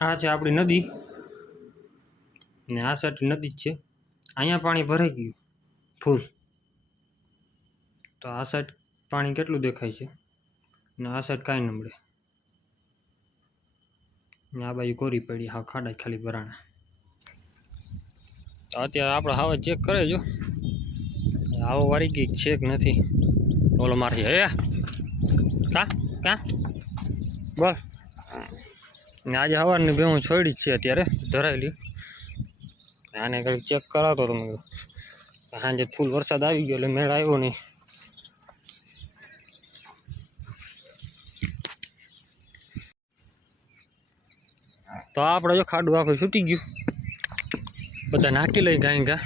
આ છે આપણી નદી. ને આ સાઈડ નદી જ છે. અહીંયા પાણી ભરાઈ ગયું ફૂલ. તો આ સાઈડ પાણી કેટલું દેખાય છે? ને આ સાઈડ કાંઈ ન મળે. ને આ બાજુ કોરી પડી, હા, ખાડા ખાલી ભરાણા. તો અત્યારે આપણે હવે ચેક કરે જો. આવો વારી ગઈ છે કે નથી? ઓલો મારથી, હે? કા? કા? બોલ ને આજે સવારની બે હું છોડી જ છે અત્યારે ધરાયેલી આને કંઈક ચેક કરાવતો તમે સાંજે ફૂલ વરસાદ આવી ગયો એટલે મેળ આવ્યો નહીં. તો આપણે જો ખાડું આખું છૂટી ગયું. બધા નાખી લઈ ગાય ગા.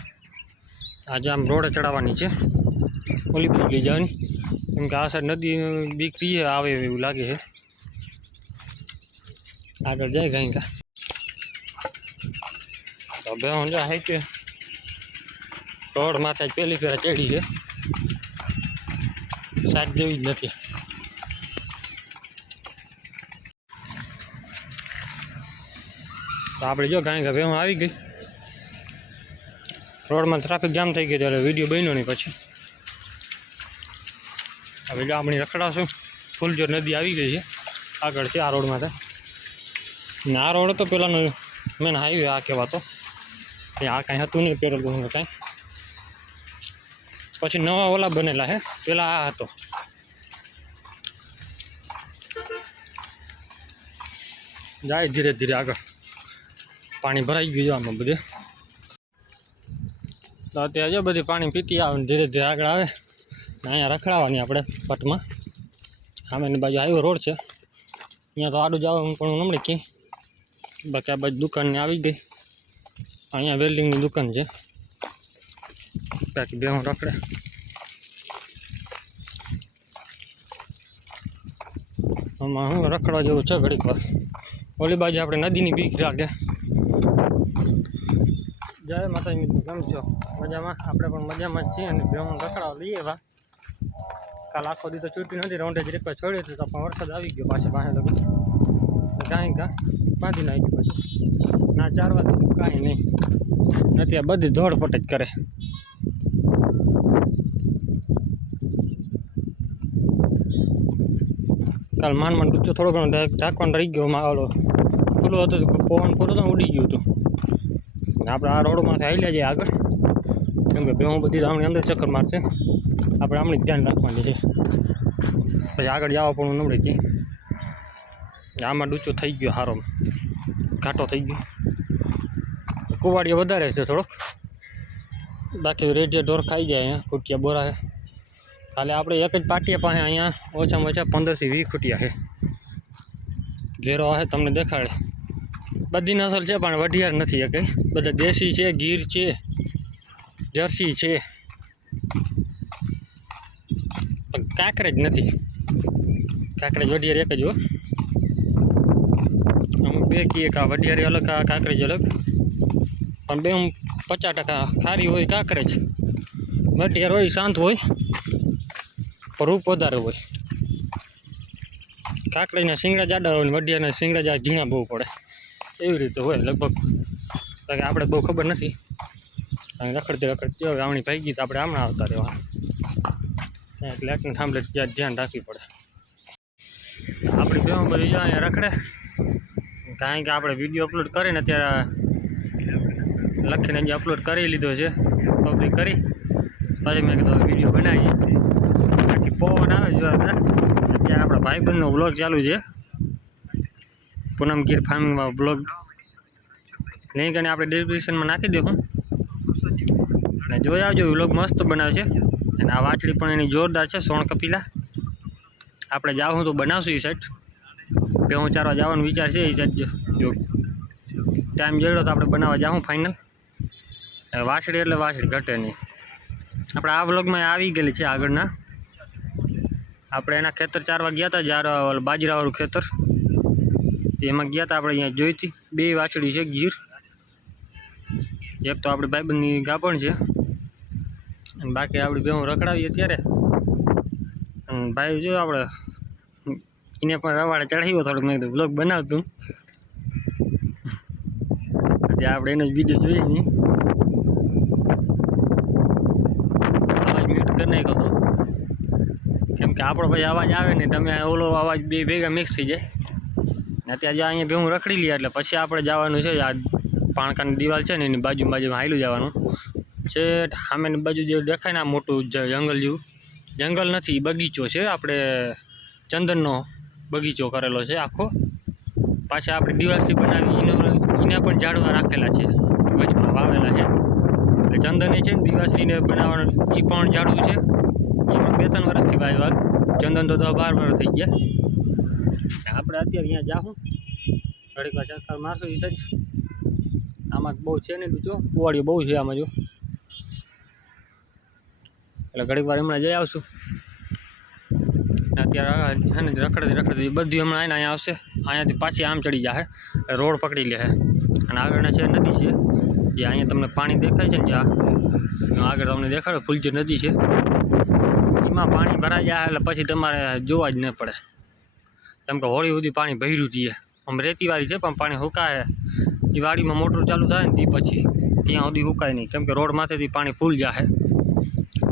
આજે આમ રોડે ચડાવવાની છે. ઓલી બાજુ લઈ જવાની. કેમ કે આ સાઈડ નદી દીકરી આવે એવું લાગે છે. આગળ જાય તો બે હું જાય કે રોડ માથે પેલી ફેરા ચડી છે સાઈડ જેવી જ નથી. તો આપણે જો ગાય ગા આવી ગઈ. રોડમાં ટ્રાફિક જામ થઈ ગયો ત્યારે વીડિયો બન્યો નહીં પછી. હવે જો આપણી રખડાશું. ફૂલજોર નદી આવી ગઈ છે. આગળ છે આ રોડમાં તો ને આ રોડ તો પેલાનો મેન હાઈવે આ કહેવાતો. એ આ કાંઈ હતું નહીં પેટ્રોલ પંપ કાંઈ. પછી નવા ઓલા બનેલા હે પહેલાં આ હતો. જાય ધીરે ધીરે આગળ. પાણી ભરાઈ ગયું આમાં બધે. તો અત્યારે જો બધી પાણી પીતી આવે ધીરે ધીરે આગળ આવે. ને અહીંયા રખડાવવાની આપણે પટમાં. સામેની બાજુ આવ્યો રોડ છે. અહીંયા તો આડું જવાનું પણ નમણી કી. બાકી આ બાજુ દુકાનને આવી ગઈ. અહીંયા વેલ્ડિંગની દુકાન છે. બાકી બે હું રખડે. આમાં હું રખડવા જેવું છે ઘડીક વાર. ઓલી બાજુ આપણે નદીની બીક રાખે. જય માતાજી મિત્રો, કેમ છો? મજામાં? આપણે પણ મજામાં જ છીએ અને ભેહું રખડવા લઈએ એવા. કાલ આખો દી તો છૂટી નથી રોંઢે જ રેકવા છોડ્યો હતો તો પણ વરસાદ આવી ગયો પાછા પાસે લગ્ન. કાંઈ કા બાંધી નાખ્યું પછી. ના ચારવા દીધું કાંઈ નહીં. નથી આ બધી ધોળપટ જ કરે. કાલ માન માન ડૂચો થોડો ઘણો ઢાક- ઢાંકવાનો રહી ગયો માવલો ખુલ્લો હતો પવન પૂરો તો ઉડી ગયું હતું. આપણે આ રોડમાંથી આવી જઈએ આગળ. કેમ કે હું બધી આમની અંદર ચક્કર મારશે. આપણે આમની ધ્યાન રાખવાની છે. પછી આગળ જવા પણ નમડે છે આમાં ડૂચો થઈ ગયો હારો. ઘાટો થઈ ગયો. કુવાડીઓ વધારે છે થોડોક. બાકી રેડિયો ઢોર ખાઈ જાય અહીંયા, ખૂટિયા બોરા છે. ખાલી આપણે એક જ પાટિયા પાસે અહીંયા ઓછામાં ઓછા પંદરથી વીસ ખૂટિયા છે. ઘેરો આવે તમને દેખાડે. બધી નસલ છે પણ વઢિયાર નથી એ કંઈ. બધા દેશી છે, ગીર છે, જર્સી છે. પણ કાંકરેજ નથી. કાંકરેજ વઢિયાર એક જ હો. અમુક બે કીએ કા વઢિયારી અલગ, આ કાંકરેજ અલગ. પણ બે હું પચાસ ટકા ખારી હોય કાંકરેજ. વઢિયાર હોય, શાંત હોય, પણ રૂપ વધારે હોય. કાંકરેજના શિંગડા જાડા હોય ને વઢિયારના શિંગડા જા ઝીણા બહુ પડે. એવી રીતે હોય લગભગ. કારણ કે આપણે બહુ ખબર નથી. રખડતી રખડતી હવે આવણી ભાઈ ગઈ તો આપણે હમણાં આવતા રહેવા એટલે લાઇટને થાંભલે ધ્યાન રાખવી પડે. આપણી બે બધી જાય રખડે. કારણ કે આપણે વીડિયો અપલોડ કરીને અત્યારે લખીને જે અપલોડ કરી લીધો છે. પબ્લિક કરી. પછી મેં કીધું વીડિયો બનાવીએ. બાકી પવન આવે જો અત્યારે આપણા ભાઈબંધનો વ્લોગ ચાલુ છે. પૂનમ ગીર ફાર્મિંગમાં બ્લોગ લિંક અને આપણે ડિસ્ક્રિપ્શનમાં નાખી દઉં અને જોઈ આવજો વ્લોગ મસ્ત બનાવે છે. અને આ વાછડી પણ એની જોરદાર છે, સોણ કપિલા. આપણે જાઉં તો બનાવશું એ સેટ બે હું ચારવા જવાનો વિચાર છે એ સેટ જો. ટાઈમ જોડ્યો તો આપણે બનાવવા જાઉં ફાઇનલ વાસળી એટલે વાસળી ઘટે નહીં. આપણે આ વ્લોગમાં આવી ગયેલી છે આગળના. આપણે એના ખેતર ચારવા ગયા હતા જ્યારે બાજરાવાળું ખેતર. એમાં ગયા હતા આપણે અહીંયા જોઈ હતી બે વાછડી છે ગીર. એક તો આપણી ભાઈબંધની ગાપણ છે. અને બાકી આપણી બે હું રખડાવીએ ત્યારે અને ભાઈ જો આપણે એને પણ રવાડે ચડાવ્યો થોડુંક મેં બ્લોગ બનાવતું જે આપણે એનો જ વીડિયો જોઈએ નહીં અવાજ મ્યુટ કરી નાખ્યો હતો કેમ કે આપણો પછી અવાજ આવે ને તમે ઓલો અવાજ બે ભેગા મિક્સ થઈ જાય. ને અત્યારે જો અહીંયા ભેગું રખડી લઈએ એટલે પછી આપણે જવાનું છે, આ પાણકાની દિવાલ છે ને એની બાજુ બાજુમાં હાલ્યું જવાનું. છે સામેની બાજુ જે દેખાય ને આ મોટું જંગલ જેવું. જંગલ નથી, બગીચો છે, આપણે ચંદનનો બગીચો કરેલો છે આખો. પાછા આપણે દિવાસી બનાવી એના પણ ઝાડવા રાખેલા છે. વચમાં વાવેલા છે. એટલે ચંદન એ છે ને દિવાસળીને બનાવવાનું, એ પણ ઝાડવું છે. એમાં બે ત્રણ વર્ષથી વાવ્યા. ચંદન તો દસ બાર વર્ષ થઈ ગયા. આપણે અત્યારે અહીંયા જાઉં ઘડીક ચક્કર મારશું એ સજ આમાં બહુ છે ને જો કુવાડીઓ બહુ છે આમાં જો. એટલે ઘડીક વાર હમણાં જઈ આવશું. અત્યારે રખડતી રખડતી બધી હમણાં અહીંયા આવશે. અહીંયાથી પાછી આમ ચડી જશે રોડ પકડી લે અને આગળના છે નદી છે, જે અહીંયા તમને પાણી દેખાય છે ને જ્યાં આગળ તમને દેખાડે ફૂલજી નદી છે. એમાં પાણી ભરાઈ જાય એટલે પછી તમારે જોવા જ ન પડે. કેમ કે હોળી સુધી પાણી ભર્યું જઈએ આમ રેતીવાળી છે, પણ પાણી સુકાય એ વાડીમાં મોટર ચાલુ થાય ને તે પછી, ત્યાં સુધી સુકાય નહીં. કેમ કે રોડ માથેથી પાણી ફૂલ જાય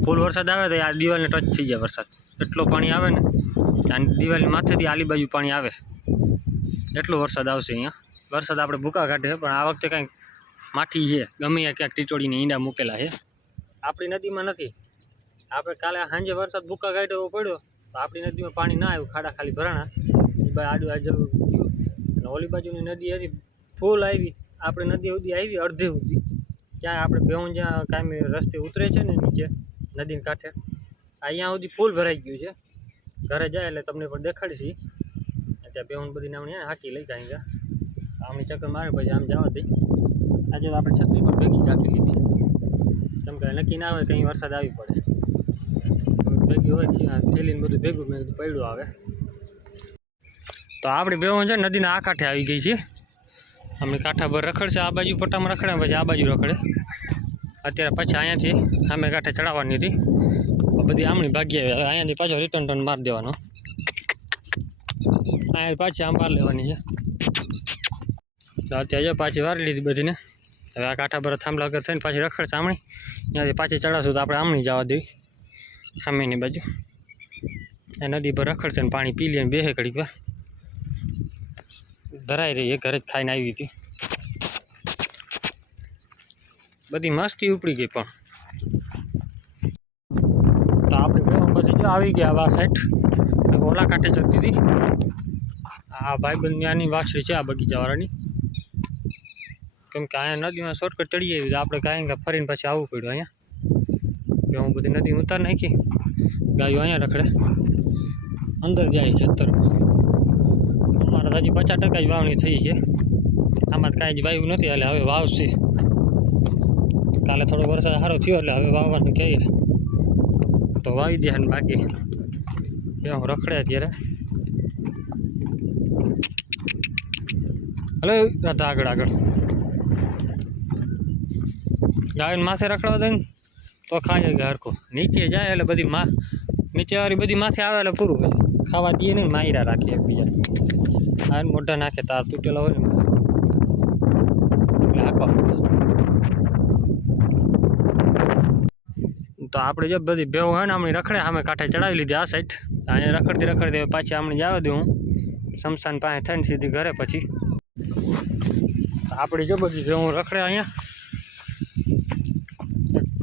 ફૂલ વરસાદ આવે તો આ દિવાલને ટચ થઈ જાય વરસાદ. એટલો પાણી આવે ને અને દિવાલની માથેથી આલી બાજુ પાણી આવે. એટલો વરસાદ આવશે અહીંયા. વરસાદ આપણે ભૂકા કાઢે પણ આ વખતે કાંઈક માઠી છે. ગમે ક્યાંક ટીચોડીને ઈંડા મૂકેલા છે. આપણી નદીમાં નથી. આપણે કાલે સાંજે વરસાદ ભૂકા કાઢ્યો પડ્યો, તો આપણી નદીમાં પાણી ના આવ્યું, ખાડા ખાલી ભરાણા. બાજુ આડું આજુ અને ઓલી બાજુની નદી હતી, ફૂલ આવી. આપણે નદી સુધી આવી, અડધે સુધી. ત્યાં આપણે બેહું જ્યાં કાંઈ રસ્તે ઉતરે છે ને નીચે, નદીના કાંઠે અહીંયા સુધી ફૂલ ભરાઈ ગયું છે. ઘરે જાય એટલે તમને પણ દેખાડીશી. ત્યાં બેહું બધી નામની હાકી લઈ કાંઈ ગયા આમની ચક્કર મારે, પછી આમ જવા દઈ આજે આપણે છત્રી પણ ભેગી રાખી લીધી. કેમ કે નક્કી ના આવે કંઈ વરસાદ આવી પડે. ભેગી હોય થેલીને બધું ભેગું મેં કીધું પડ્યું આવે તો આપણી બેહું છે નદીના આ કાંઠે આવી ગઈ છે. અમે કાંઠા પર રખડશે, આ બાજુ પટ્ટામાં રખડે, પછી આ બાજુ રખડે. અત્યારે પછી અહીંયાથી સામે કાંઠે ચડાવવાની હતી. બધી આમણી ભાગી આવી અહીંયાથી પાછો રિટર્ન ટર્ન મારી દેવાનો. અહીંયા પાછી આમ માર લેવાની છે. અત્યારે જો પાછી વારી લીધી બધીને. હવે આ કાંઠા પર થાંભલા વગર થઈને પાછી રખડ આમણી ત્યાંથી પાછી ચડાવશું તો આપણે આમણી જવા દેવી. સામેની બાજુ. એ નદી પર રખડશે ને પાણી પી લે ને બેસે ઘડીક વાર. ધરાઈ રહી એ ઘરે જ ખાઈને આવી હતી. બધી મસ્તી ઉપડી ગઈ પણ. તો આપણે બધી જો આવી ગયા આ સાઈડ ઓલા કાંઠે જતી હતી આ ભાઈબંધ ત્યાંની વાછરી છે આ બગીચાવાળાની. કેમ કે અહીંયા નદીમાં શોર્ટકટ ચડી આવી આપણે કાંઈ ફરીને પછી આવવું પડ્યું અહીંયા. હું બધી નદી ઉતાર નાખી, ગાયો અહીંયા રખડે. અંદર જાય છે અત્તરમાં અમારે હજી પચાસ ટકા જ વાવણી થઈ છે. આમાં કાંઈ જ વાવ્યું નથી, એટલે હવે વાવશે. કાલે થોડો વરસાદ સારો થયો, એટલે હવે વાવવાનું કહીએ. તો વાવી દે બાકી. ત્યાં રખડે અત્યારે. હલો હતા આગળ આગળ. ગાયન માથે રખડવા દે ને તો ખાઈ જાય હરખો. નીચે જાય એટલે બધી માં, નીચેવાળી બધી માથે આવે એટલે પૂરું થાય. ખાવા દઈએ નહીં, માયરા રાખીએ એકબીજા આ મોઢા નાખે, તાર તૂટેલા હોય ને તો આપણે જો બધી બેવ હોય ને, આમની રખડે, સામે કાંઠે ચડાવી લીધી આ સાઈડ અહીંયા રખડતી રખડતી પાછી આમણે જવા દઉં શમશાન પાસે થઈને સીધી ઘરે પછી. આપણી જો બધી હું રખડે અહીંયા.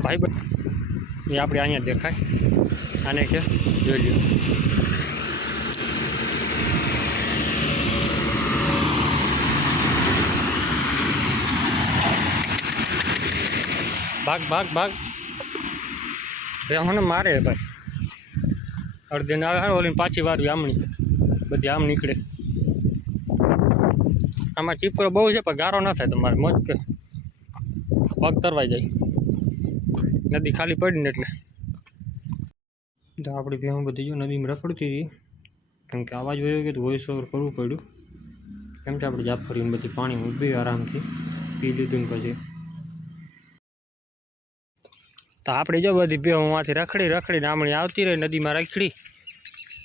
ભાઈ એ આપણે અહીંયા દેખાય. આને છે, જોઈ લ્યો. ભાગ ભાગ ભાગ. હું મારે ભાઈ. અડધી ના આવે ઓલી પાછી વારવી આમણી. બધી આમ નીકળે. આમાં ચીપરો બહુ છે, પણ ગારો ન થાય તમારે, મજ કે. પગ તરવાઈ જાય. નદી ખાલી પડી ને એટલે. તો આપણી ભેહું બધી જો નદીમાં રખડતી હતી. કેમ કે અવાજ વયો ગયો તો વોઇસ ઓવર કરવું પડ્યું. કેમ કે આપણે જાફરીને બધી પાણી ઊભી આરામથી પી લીધું ને પછી. તો આપણે જો બધી ભેહુંમાંથી રખડી રખડી આમણી આવતી રહી નદીમાં રખડી.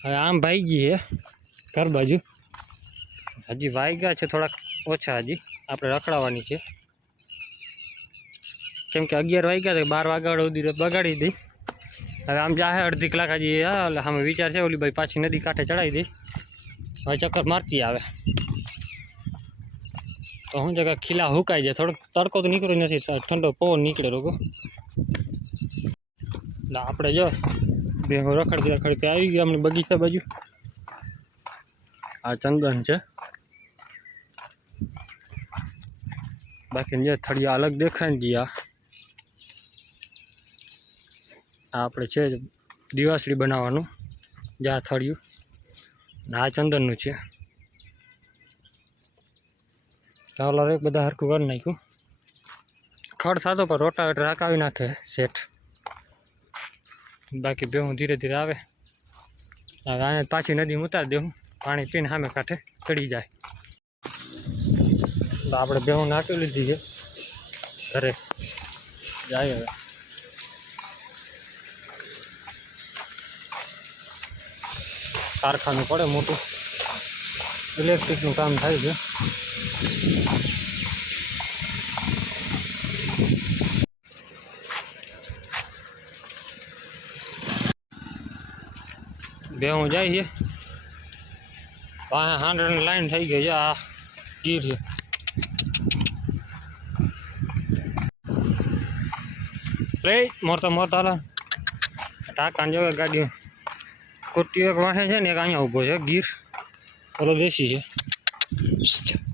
હવે આમ ભાઈ ગઈ હે, ઘર બાજુ. હજી વાઈ ગયા છે થોડાક ઓછા હજી, આપણે રખડાવવાની છે. કેમ કે અગિયાર વાગ્યા તો બાર વાગ્યા સુધી બગાડી દઈ હવે આમ જાહે અડધી કલાક હજી, હા એટલે સામે વિચાર છે, ઓલી ભાઈ પાછી નદી કાંઠે ચડાવી દઈ હવે ચક્કર મારતી આવે. તો શું જગા ખીલા હુકાઈ જાય. થોડોક તડકો તો નીકળ્યો નથી, ઠંડો પવન નીકળે રોગો. એટલે આપણે જો બે રખડતી રખડતી આવી ગયા અમને બગીચા બાજુ. આ ચંદન છે. બાકી જે થળિયા અલગ દેખાય ને ગયા આ. આપણે છે દિવાસળી બનાવવાનું, જે આ થળિયું. આ ચંદનનું છે. ચાલો એક બધા હરખું કરી નાખ્યું. ખડ થતો પણ રોટાવેટર હકાવી નાખે શેઠ. બાકી બેહું ધીરે ધીરે આવે. હવે અહીંયા પાછી નદી ઉતારી દેવું. પાણી પીને સામે કાંઠે ચડી જાય. તો આપણે બેહું નાખી લીધી છે. ઘરે. જાય હવે. કારખાનું પડે મોટું. ઇલેક્ટ્રિકનું કામ થાય છે. બેહું જાય છે. પાસે હાંડવાની લાઈન થઈ ગઈ છે આ ગીર છે. લે મોરતા મોરતા હાલા. ટાંકા જો ગાડી કુર્તી એક વાહે છે ને એક અહીંયા ઊભો છે ગીર. ઓલો દેશી છે.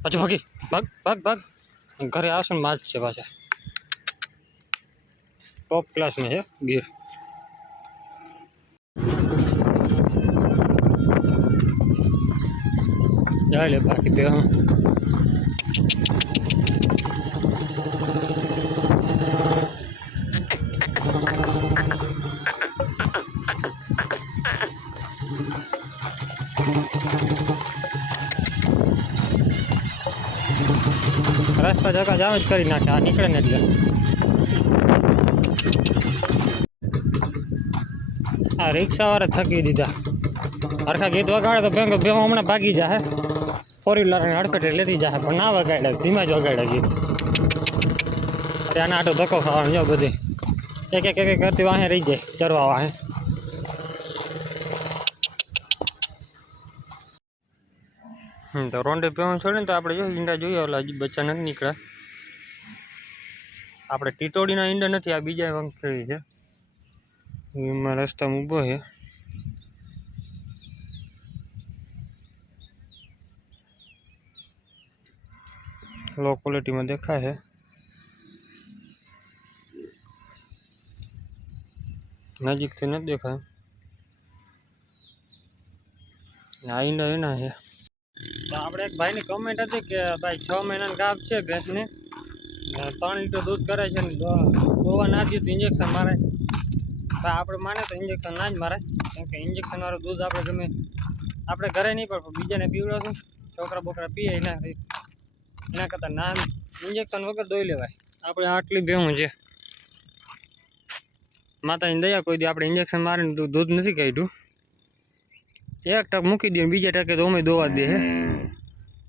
પાછું ભાગી. ભાગ ભાગ ભાગ. ઘરે આવશે ને માજ છે પાછા. ટોપ ક્લાસમાં છે ગીર. જાય લે બાકી બે હું રસ્તા જગા જાવ જ કરી નાખે આ નીકળે ને એટલે આ રિક્ષાવાળા થકી દીધા હરખા ગીત વગાડે તો ભેંગો ભેગો હમણાં ભાગી જાય ફોર વ્હીલર હડફેટે લેતી જાય પણ ના વગાડે, ધીમા જ વગાડે ગીત ત્યાં આટો ધક્કો ખાવાનો, જો બધી. એક એક એક કરતી વાહે રહી જાય, ચરવા વાહે. તો રોંડે પીવાનું છોડે ને તો આપણે જો ઈંડા જોઈએ, ઓલા બચ્ચા નથી નીકળ્યા. આપણે ટીટોડીના ઈંડા નથી, આ બીજા વંખેડી છે. એમાં રસ્તામાં ઊભો છે. લો ક્વોલિટીમાં દેખાય છે નજીકથી નથી દેખાય આ ઈંડા એના છે તો આપણે એક ભાઈની કમેન્ટ હતી કે ભાઈ છ મહિનાની ગાભ છે ભેંસની. ને ત્રણ લીટર દૂધ કરે છે ને દો- દોવા ના દઈએ તો ઇન્જેક્શન મારે. તો આપણે માને તો ઇન્જેક્શન ના જ મારે. કેમ કે ઇન્જેક્શન વાળું દૂધ આપણે ગમે આપણે ઘરે નહીં પણ બીજાને પીવડાવશું છોકરા બોકરા પીએ એના એના કરતાં ના ઇન્જેક્શન વગર દોઈ લેવાય. આપણે આટલી ભેવું છે. માતાની દયા કોઈ દી આપણે ઇન્જેક્શન મારીને દૂધ નથી કાઢ્યું. એક ટક મૂકી દઈએ બીજા ટકે તો અમે દોવા દે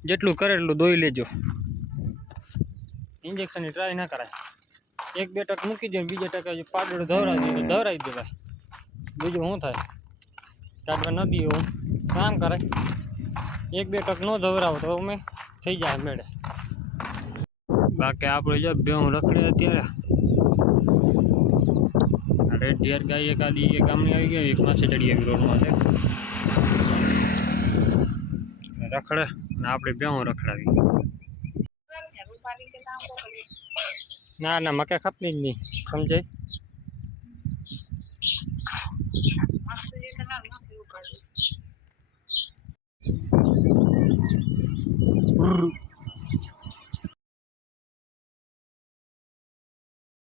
જેટલું કરે એટલું દોઈ લેજો. ઇન્જેક્શનની ટ્રાય ના કરાય. એક બે ટક મૂકી દે બીજા ટકે જો પાડળ ધવરાવી દે તો ધવરાવી દેવાય. બીજું શું થાય? કાઢવા ન દઈએ કામ કરાય. એક બે ટક ન ધવરાવો તો અમે થઈ જાય મેળે. બાકી આપણે જો બે રખડે અત્યારે. રેડ ડિયર ગાય એક આદી એક ગામની આવી ગઈ, એક માસે ચડી આવી રોડમાં છે. રખડે ને આપણે બે હું રખડાવી. ના ના, મકે ખપની જ નહીં, સમજાય? Brr.